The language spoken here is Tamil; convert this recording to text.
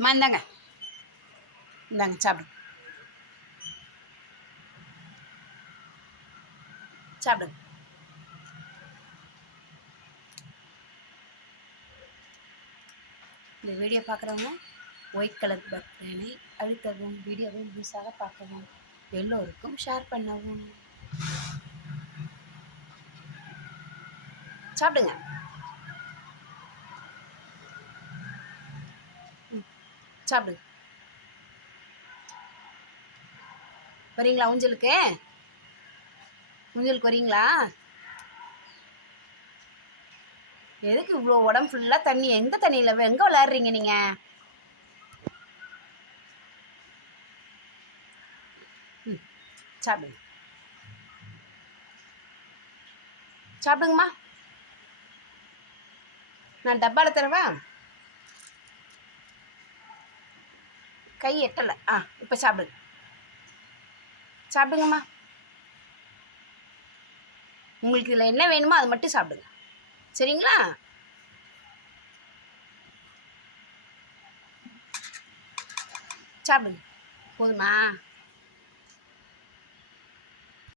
அம்மா இந்தாங்க. இந்தாங்க சாப்பிடுங்க சாப்பிடுங்க இந்த வீடியோ பார்க்குறவங்க ஒயிட் கலர் பட்டனை அழுத்தவும் வீடியோவை முழுசாக பார்க்கவும் எல்லோருக்கும் ஷேர் பண்ணவும். சாப்பிடுங்க. சாப்பிடு. வரீங்களா ஊஞ்சலுக்கு? ஊஞ்சலுக்கு வரீங்களா? எதுக்கு இவ்வளோ உடம்பு ஃபுல்லாக தண்ணி? எந்த தண்ணியில் எங்கே விளையாடுறீங்க நீங்கள் ம் சாப்பிடுங்க சாப்பிடுங்கம்மா. நான் டப்பாவில் தரவா? கை எட்டலை. ஆ இப்போ சாப்பிடுங்க. சாப்பிடுங்கம்மா. உங்களுக்கு இதில் என்ன வேணுமோ அது மட்டும் சாப்பிடுங்க. சரிங்களா? சாப்பிடுங்க. போதுமா?